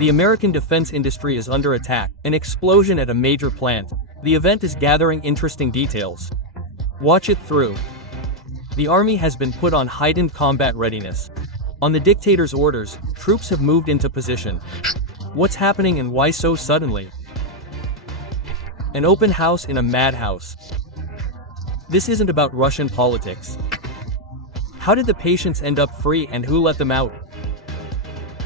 The American defense industry is under attack, an explosion at a major plant. The event is gathering interesting details. Watch it through. The army has been put on heightened combat readiness. On the dictator's orders, troops have moved into position. What's happening and why so suddenly? An open house in a madhouse. This isn't about Russian politics. How did the patients end up free and who let them out?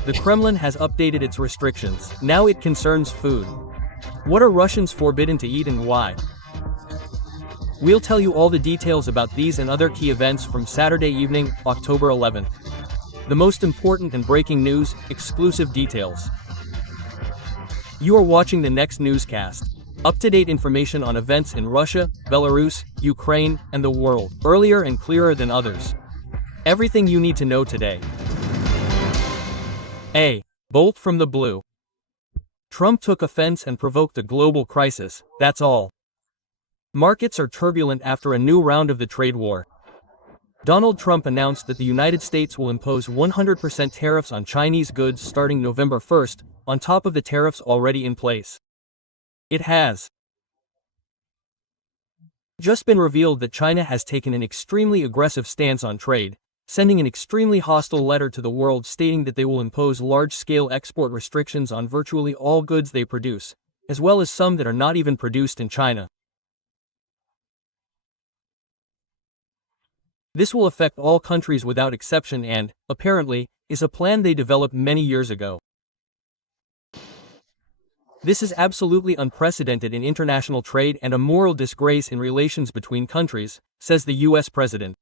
The Kremlin has updated its restrictions. Now it concerns food. What are Russians forbidden to eat and why? We'll tell you all the details about these and other key events from Saturday evening, October 11th. The most important and breaking news, exclusive details. You are watching the next newscast. Up-to-date information on events in Russia, Belarus, Ukraine, and the world, earlier and clearer than others. Everything you need to know today. A. Bolt from the blue. Trump took offense and provoked a global crisis, that's all. Markets are turbulent after a new round of the trade war. Donald Trump announced that the United States will impose 100% tariffs on Chinese goods starting November 1st, on top of the tariffs already in place. It has just been revealed that China has taken an extremely aggressive stance on trade, sending an extremely hostile letter to the world stating that they will impose large-scale export restrictions on virtually all goods they produce, as well as some that are not even produced in China. This will affect all countries without exception and, apparently, is a plan they developed many years ago. This is absolutely unprecedented in international trade and a moral disgrace in relations between countries, says the US president.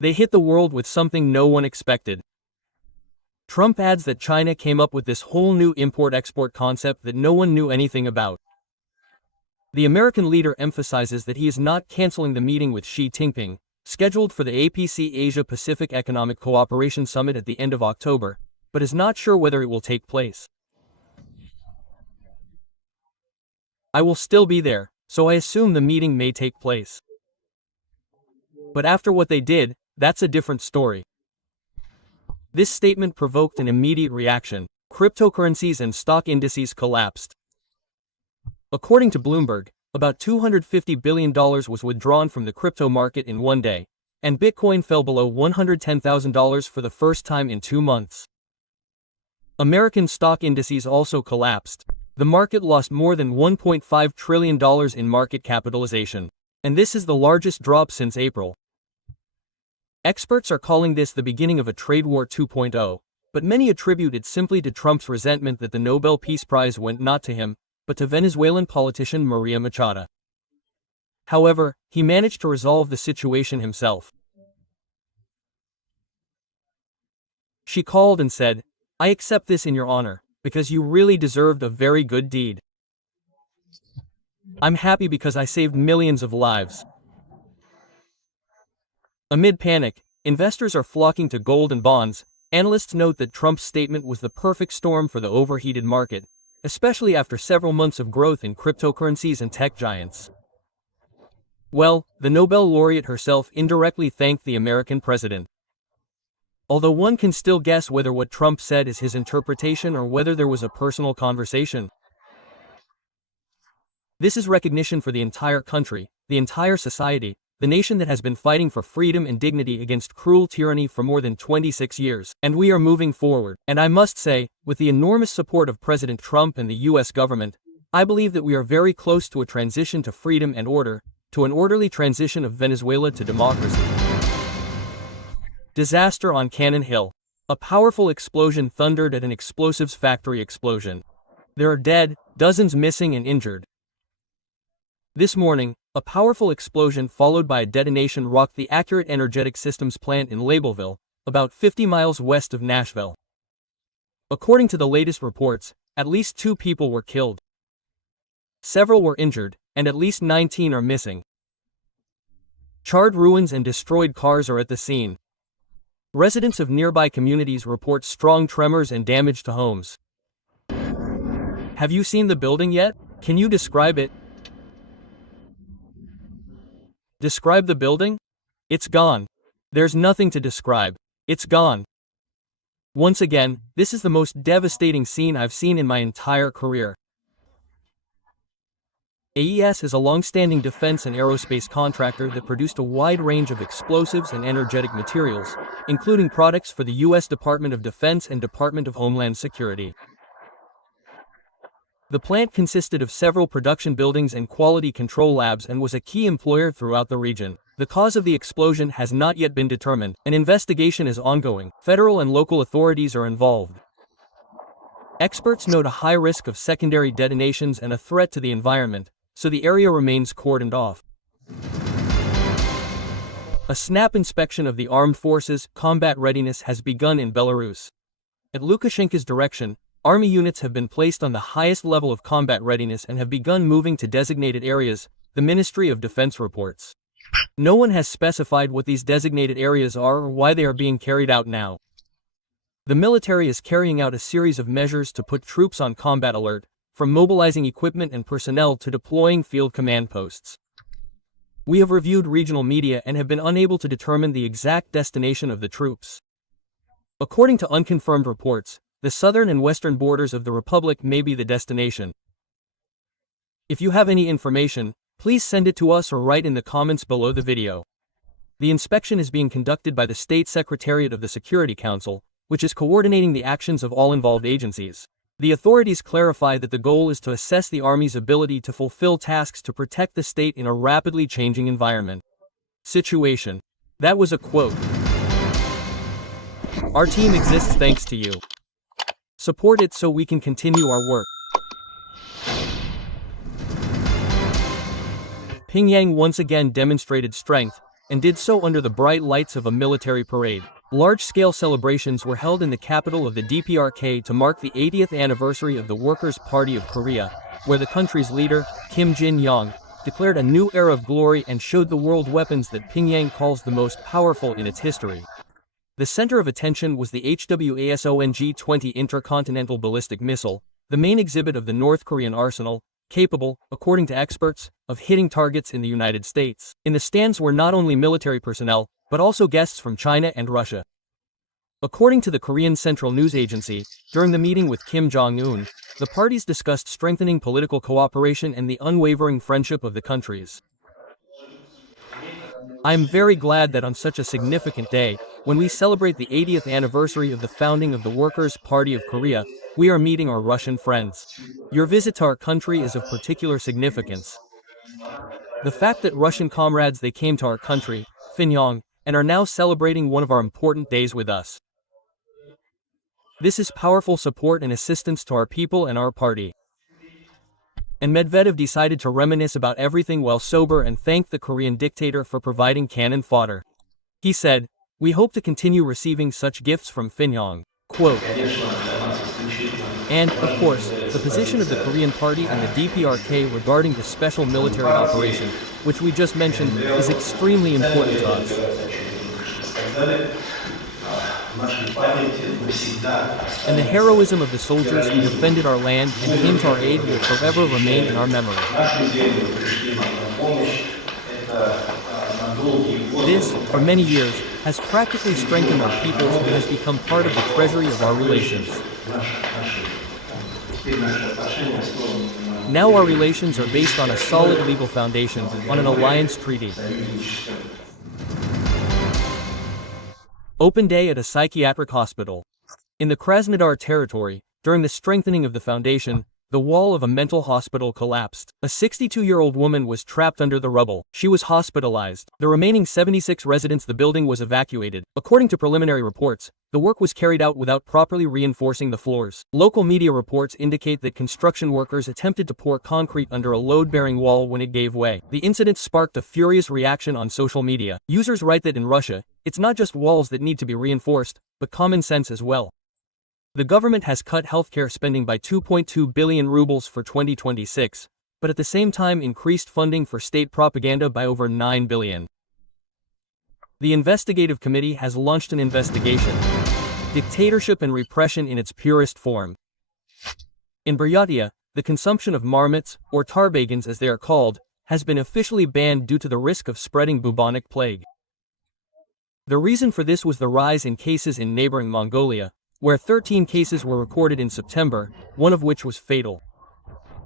They hit the world with something no one expected. Trump adds that China came up with this whole new import-export concept that no one knew anything about. The American leader emphasizes that he is not canceling the meeting with Xi Jinping, scheduled for the APC Asia-Pacific Economic Cooperation Summit at the end of October, but is not sure whether it will take place. I will still be there, so I assume the meeting may take place. But after what they did, that's a different story. This statement provoked an immediate reaction. Cryptocurrencies and stock indices collapsed. According to Bloomberg, about $250 billion was withdrawn from the crypto market in one day, and Bitcoin fell below $110,000 for the first time in 2 months. American stock indices also collapsed. The market lost more than $1.5 trillion in market capitalization, and this is the largest drop since April. Experts are calling this the beginning of a trade war 2.0, but many attribute it simply to Trump's resentment that the Nobel Peace Prize went not to him, but to Venezuelan politician Maria Machado. However, he managed to resolve the situation himself. She called and said, "I accept this in your honor, because you really deserved a very good deed. I'm happy because I saved millions of lives." Amid panic, investors are flocking to gold and bonds. Analysts note that Trump's statement was the perfect storm for the overheated market, especially after several months of growth in cryptocurrencies and tech giants. Well, the Nobel laureate herself indirectly thanked the American president. Although one can still guess whether what Trump said is his interpretation or whether there was a personal conversation. This is recognition for the entire country, the entire society, the nation that has been fighting for freedom and dignity against cruel tyranny for more than 26 years, and we are moving forward. And I must say, with the enormous support of President Trump and the US government, I believe that we are very close to a transition to freedom and order, to an orderly transition of Venezuela to democracy. Disaster on Cannon Hill. A powerful explosion thundered at an explosives factory explosion. There are dead, dozens missing and injured. This morning, a powerful explosion followed by a detonation rocked the Accurate Energetic Systems plant in Labelville, about 50 miles west of Nashville. According to the latest reports, at least 2 people were killed. Several were injured, and at least 19 are missing. Charred ruins and destroyed cars are at the scene. Residents of nearby communities report strong tremors and damage to homes. Have you seen the building yet? Can you describe it? Describe the building? It's gone. There's nothing to describe. It's gone. Once again, this is the most devastating scene I've seen in my entire career. AES is a long-standing defense and aerospace contractor that produced a wide range of explosives and energetic materials, including products for the U.S. Department of Defense and Department of Homeland Security. The plant consisted of several production buildings and quality control labs and was a key employer throughout the region. The cause of the explosion has not yet been determined. An investigation is ongoing. Federal and local authorities are involved. Experts note a high risk of secondary detonations and a threat to the environment, so the area remains cordoned off. A snap inspection of the armed forces' combat readiness has begun in Belarus. At Lukashenko's direction, army units have been placed on the highest level of combat readiness and have begun moving to designated areas, the Ministry of Defense reports. No one has specified what these designated areas are or why they are being carried out now. The military is carrying out a series of measures to put troops on combat alert, from mobilizing equipment and personnel to deploying field command posts. We have reviewed regional media and have been unable to determine the exact destination of the troops. According to unconfirmed reports, the southern and western borders of the Republic may be the destination. If you have any information, please send it to us or write in the comments below the video. The inspection is being conducted by the State Secretariat of the Security Council, which is coordinating the actions of all involved agencies. The authorities clarify that the goal is to assess the Army's ability to fulfill tasks to protect the state in a rapidly changing environment. Situation. That was a quote. Our team exists thanks to you. Support it so we can continue our work. Pyongyang once again demonstrated strength, and did so under the bright lights of a military parade. Large-scale celebrations were held in the capital of the DPRK to mark the 80th anniversary of the Workers' Party of Korea, where the country's leader, Kim Jong-un, declared a new era of glory and showed the world weapons that Pyongyang calls the most powerful in its history. The center of attention was the HWASONG-20 intercontinental ballistic missile, the main exhibit of the North Korean arsenal, capable, according to experts, of hitting targets in the United States. In the stands were not only military personnel, but also guests from China and Russia. According to the Korean Central News Agency, during the meeting with Kim Jong-un, the parties discussed strengthening political cooperation and the unwavering friendship of the countries. I am very glad that on such a significant day, when we celebrate the 80th anniversary of the founding of the Workers' Party of Korea, we are meeting our Russian friends. Your visit to our country is of particular significance. The fact that Russian comrades they came to our country, Pyongyang, and are now celebrating one of our important days with us. This is powerful support and assistance to our people and our party. And Medvedev decided to reminisce about everything while sober and thanked the Korean dictator for providing cannon fodder. He said, "We hope to continue receiving such gifts from Pyongyang." Quote. And, of course, the position of the Korean party and the DPRK regarding the special military operation, which we just mentioned, is extremely important to us. And the heroism of the soldiers who defended our land and came to our aid will forever remain in our memory. This, for many years, has practically strengthened our peoples and has become part of the treasury of our relations. Now our relations are based on a solid legal foundation, on an alliance treaty. Open day at a psychiatric hospital. In the Krasnodar territory, during the strengthening of the foundation, the wall of a mental hospital collapsed. A 62-year-old woman was trapped under the rubble. She was hospitalized. The remaining 76 residents of the building was evacuated. According to preliminary reports, the work was carried out without properly reinforcing the floors. Local media reports indicate that construction workers attempted to pour concrete under a load-bearing wall when it gave way. The incident sparked a furious reaction on social media. Users write that in Russia, it's not just walls that need to be reinforced, but common sense as well. The government has cut healthcare spending by 2.2 billion rubles for 2026, but at the same time increased funding for state propaganda by over 9 billion. The investigative committee has launched an investigation. Dictatorship and repression in its purest form. In Buryatia, the consumption of marmots, or tarbagans as they are called, has been officially banned due to the risk of spreading bubonic plague. The reason for this was the rise in cases in neighboring Mongolia, where 13 cases were recorded in September, one of which was fatal.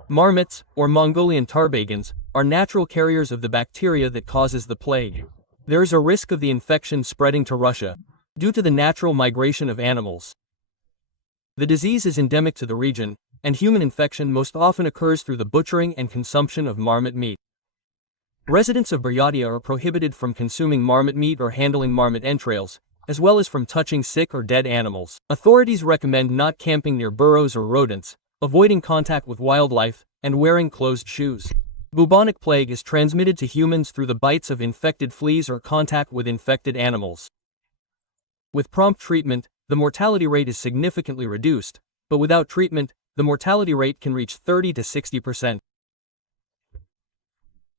Marmots, or Mongolian tarbagans, are natural carriers of the bacteria that causes the plague. There is a risk of the infection spreading to Russia, due to the natural migration of animals. The disease is endemic to the region, and human infection most often occurs through the butchering and consumption of marmot meat. Residents of Buryatia are prohibited from consuming marmot meat or handling marmot entrails, as well as from touching sick or dead animals. Authorities recommend not camping near burrows or rodents, avoiding contact with wildlife, and wearing closed shoes. Bubonic plague is transmitted to humans through the bites of infected fleas or contact with infected animals. With prompt treatment, the mortality rate is significantly reduced, but without treatment, the mortality rate can reach 30 to 60%.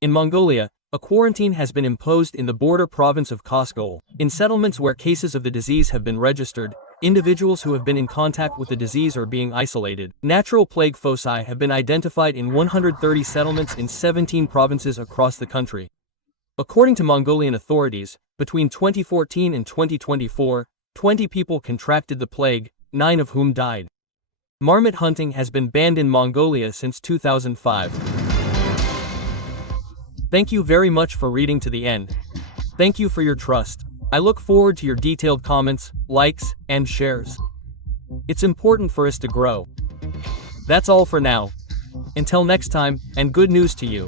In Mongolia, a quarantine has been imposed in the border province of Koskol. In settlements where cases of the disease have been registered, individuals who have been in contact with the disease are being isolated. Natural plague foci have been identified in 130 settlements in 17 provinces across the country. According to Mongolian authorities, between 2014 and 2024, 20 people contracted the plague, 9 of whom died. Marmot hunting has been banned in Mongolia since 2005. Thank you very much for reading to the end. Thank you for your trust. I look forward to your detailed comments, likes, and shares. It's important for us to grow. That's all for now. Until next time, and good news to you.